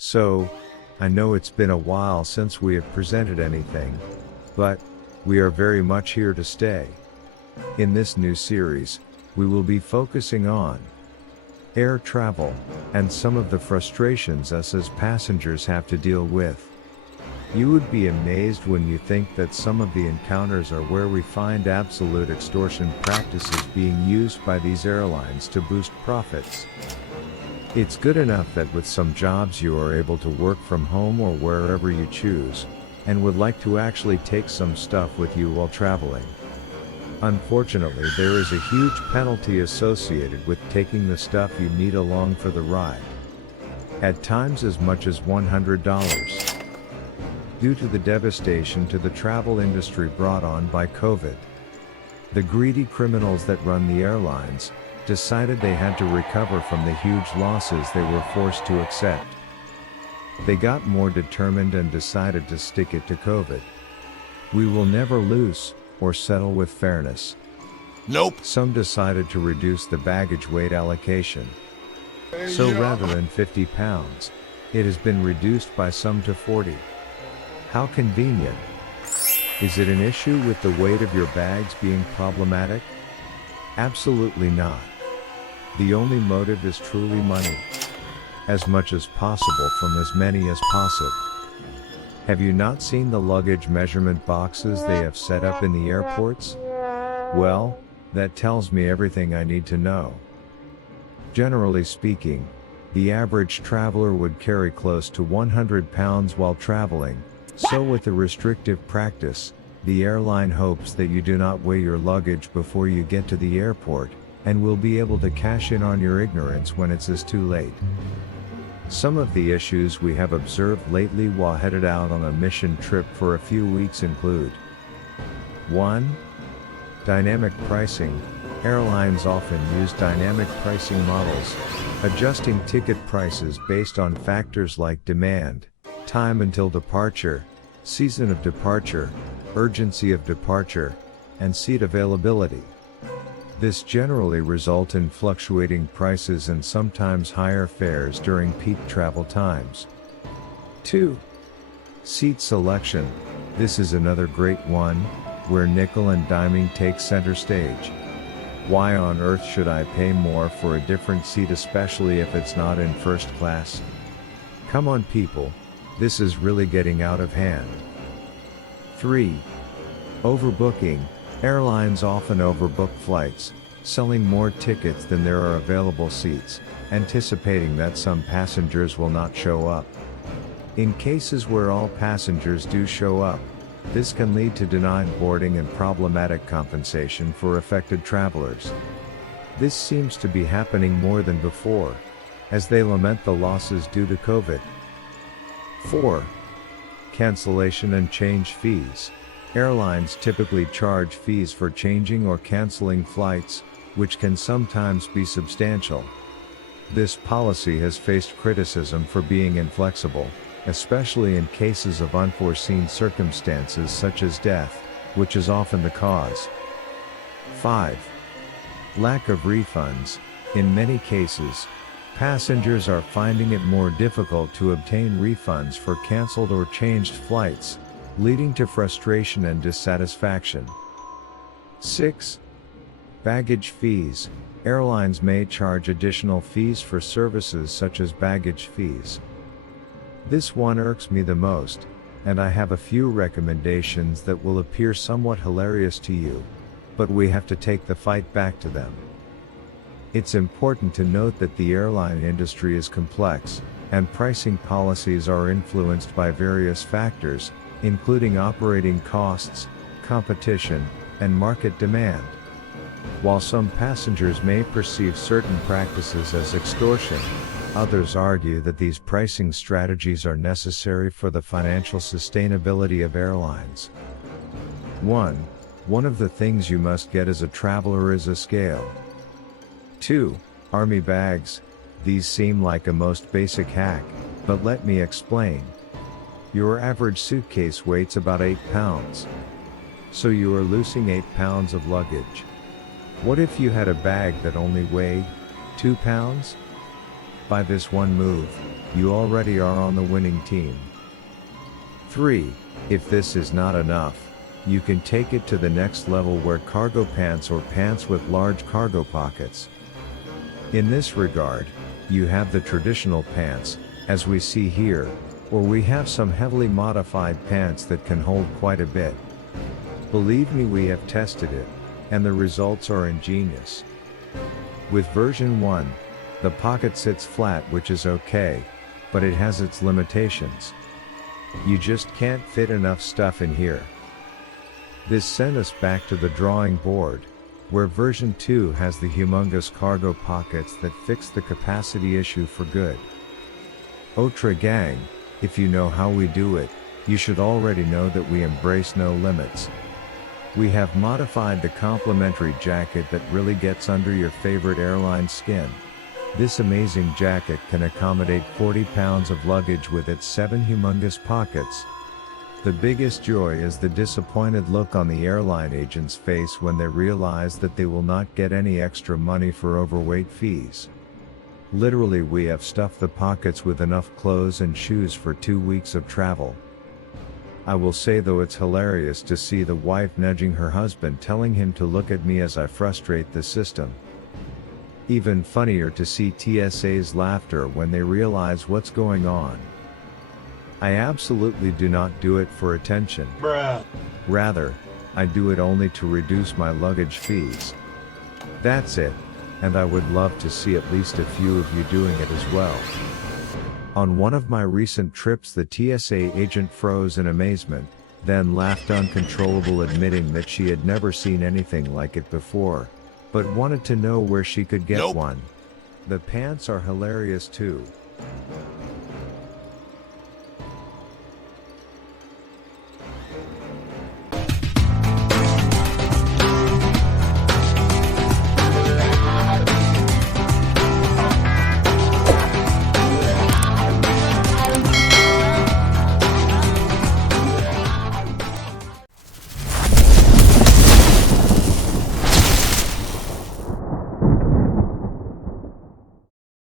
So, I know it's been a while since we have presented anything, but we are very much here to stay. In this new series, we will be focusing on air travel and some of the frustrations us as passengers have to deal with. You would be amazed when you think that some of the encounters are where we find absolute extortion practices being used by these airlines to boost profits. It's good enough that with some jobs you are able to work from home or wherever you choose, and would like to actually take some stuff with you while traveling. Unfortunately, there is a huge penalty associated with taking the stuff you need along for the ride. At times as much as $100. Due to the devastation to the travel industry brought on by COVID. The greedy criminals that run the airlines decided they had to recover from the huge losses they were forced to accept. They got more determined and decided to stick it to COVID. We will never lose or settle with fairness. Nope. Some decided to reduce the baggage weight allocation. So rather than 50 pounds, it has been reduced by some to 40. How convenient. Is it an issue with the weight of your bags being problematic? Absolutely not. The only motive is truly money. As much as possible from as many as possible. Have you not seen the luggage measurement boxes they have set up in the airports? Well, that tells me everything I need to know. Generally speaking, the average traveler would carry close to 100 pounds while traveling, so with the restrictive practice, the airline hopes that you do not weigh your luggage before you get to the airport, and will be able to cash in on your ignorance when it's too late. Some of the issues we have observed lately while headed out on a mission trip for a few weeks include 1. Dynamic pricing. Airlines often use dynamic pricing models, adjusting ticket prices based on factors like demand, time until departure, season of departure, urgency of departure, and seat availability. This generally results in fluctuating prices and sometimes higher fares during peak travel times. 2. Seat selection. This is another great one, where nickel and diming take center stage. Why on earth should I pay more for a different seat, especially if it's not in first class? Come on people, this is really getting out of hand. 3. Overbooking. Airlines often overbook flights, selling more tickets than there are available seats, anticipating that some passengers will not show up. In cases where all passengers do show up, this can lead to denied boarding and problematic compensation for affected travelers. This seems to be happening more than before, as they lament the losses due to COVID. 4. Cancellation and change fees. Airlines typically charge fees for changing or canceling flights, which can sometimes be substantial. This policy has faced criticism for being inflexible, especially in cases of unforeseen circumstances such as death, which is often the cause. 5. Lack of refunds. In many cases, passengers are finding it more difficult to obtain refunds for canceled or changed flights, leading to frustration and dissatisfaction. 6. Baggage fees. Airlines may charge additional fees for services such as baggage fees. This one irks me the most, and I have a few recommendations that will appear somewhat hilarious to you, but we have to take the fight back to them. It's important to note that the airline industry is complex, and pricing policies are influenced by various factors, including operating costs, competition, and market demand. While some passengers may perceive certain practices as extortion, others argue that these pricing strategies are necessary for the financial sustainability of airlines. 1. One of the things you must get as a traveler is a scale. 2. Army bags. These seem like a most basic hack, but let me explain. Your average suitcase weighs about 8 pounds. So you are losing 8 pounds of luggage. What if you had a bag that only weighed 2 pounds? By this one move, you already are on the winning team. 3. If this is not enough, you can take it to the next level, wear cargo pants or pants with large cargo pockets. In this regard, you have the traditional pants, as we see here, or we have some heavily modified pants that can hold quite a bit. Believe me, we have tested it, and the results are ingenious. With version 1, the pocket sits flat, which is okay, but it has its limitations. You just can't fit enough stuff in here. This sent us back to the drawing board, where version 2 has the humongous cargo pockets that fix the capacity issue for good. Otra gang, if you know how we do it, you should already know that we embrace no limits. We have modified the complimentary jacket that really gets under your favorite airline skin. This amazing jacket can accommodate 40 pounds of luggage with its 7 humongous pockets. The biggest joy is the disappointed look on the airline agent's face when they realize that they will not get any extra money for overweight fees. Literally, we have stuffed the pockets with enough clothes and shoes for 2 weeks of travel. I will say though, it's hilarious to see the wife nudging her husband, telling him to look at me as I frustrate the system. Even funnier to see TSA's laughter when they realize what's going on. I absolutely do not do it for attention. Bruh. Rather, I do it only to reduce my luggage fees. That's it, and I would love to see at least a few of you doing it as well. On one of my recent trips, the TSA agent froze in amazement, then laughed uncontrollable, admitting that she had never seen anything like it before, but wanted to know where she could get one. The pants are hilarious too.